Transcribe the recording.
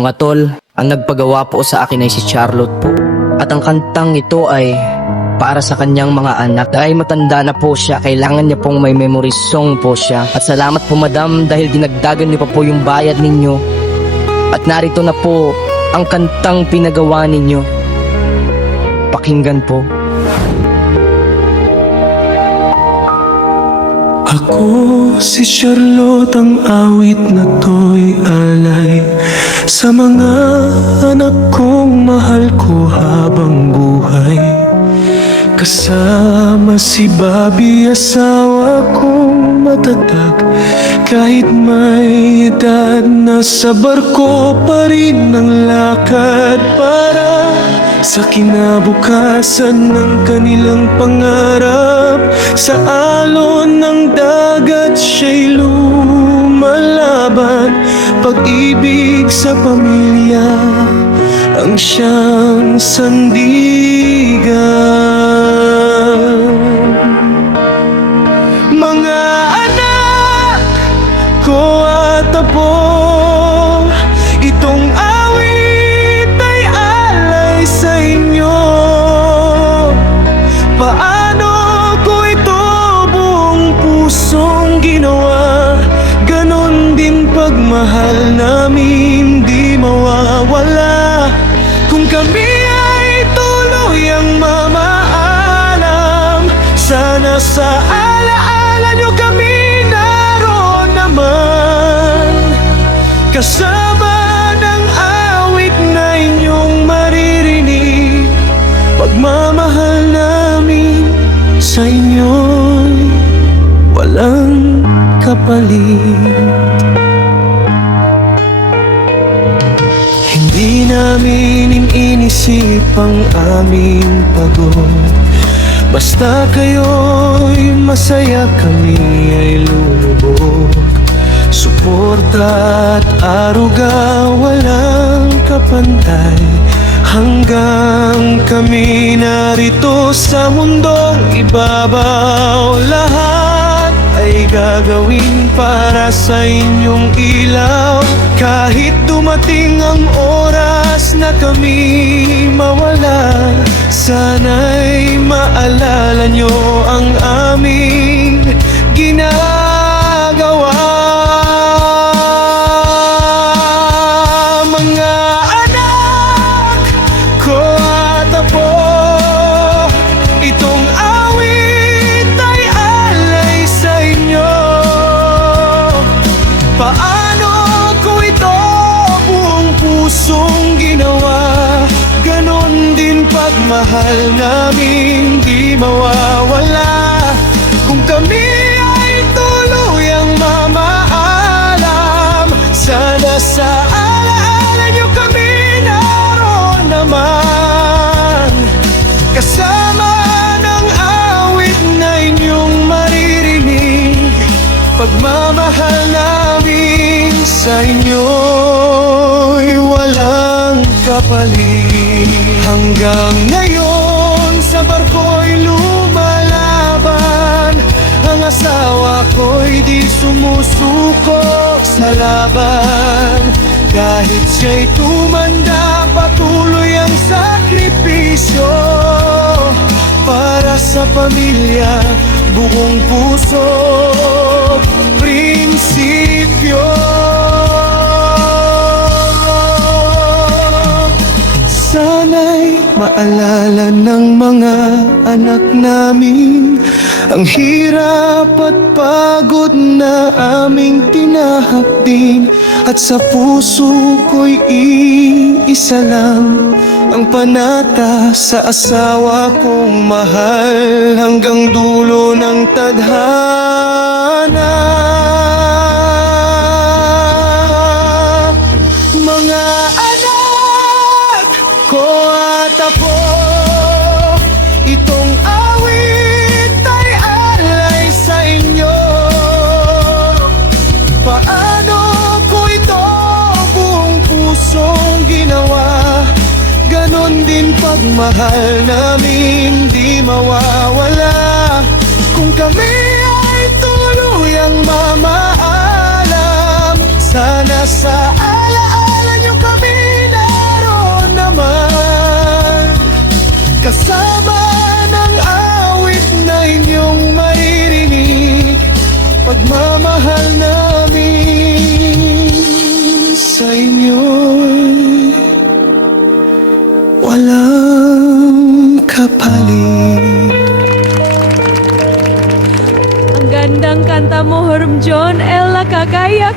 Mga tol, ang nagpagawa po sa akin ay si Charlotte po. At ang kantang ito ay para sa kanyang mga anak. Dahil matanda na po siya, kailangan niya pong may memory song po siya. At salamat po madam dahil dinagdagan niyo pa po yung bayad ninyo. At narito na po ang kantang pinagawa ninyo. Pakinggan po. Ako si Charlotte, ang awit na to'y alay sa mga anak kong mahal ko habang buhay. Kasama si Bobby, asawa kong matatag. Kahit may edad na, sa barko pa rin ang lakad para sa kinabukasan ng kanilang pangarap. Sa alon ng dagat siya'y lumalaban. Pag-ibig sa pamilya ang siyang sandigan. Mga anak ko at apo, itong awit ay alay sa inyo. Paano ko ito buong pusong ginawa, ganon din pagmahal namin di mawawala. Kung kami ay tuluyang mamaalam, sana sa alaala nyo kami naroon naman. Kasama ng awit na inyong maririnig, pagmamahal namin sa inyo'y walang kapalit. Hindi namin inisip ang aming pagod. Basta kayo'y masaya, kami ay lulubog. Suporta at aruga, walang kapantay. Hanggang kami narito sa mundong ibabaw, lahat ay gagawin para sa inyong ilaw. Kahit dumating ang oras na kami mawala, sana'y maalala nyo ang aming ginagawa. Mga anak ko at apo, itong awit ay alay sa inyo. Paano ko ito buong pusong ginawa, ganon din pagmahal namin di mawawala. Kung kami ay tuluyang mamaalam, sana sa alaala nyo kami naroon naman. Kasama ng awit na inyong maririnig, pagmamahal namin sa inyo'y walang kapalit. Hanggang ngayon sa barko'y lumalaban, ang asawa ko'y di sumusuko sa laban. Kahit siya'y tumanda, patuloy ang sakripisyo para sa pamilya, buong puso, prinsipyo. Sana'y maalala ng mga anak namin ang hirap at pagod na aming tinahakdin. At sa puso ko'y iisa lang ang panata sa asawa kong mahal, hanggang dulo ng tadhana. Mga anak ko at apo, itong awit ay alay sa inyo. Paano ko ito buong pusong ginawa, ganon din pagmahal namin di mawawala. Kung kami ay tuluyang mamaalam, sana sa alaala nyo kami pagmamahal namin sa inyo'y walang kapalit. Ang gandang kanta mo, Herm John. Ella, kakayak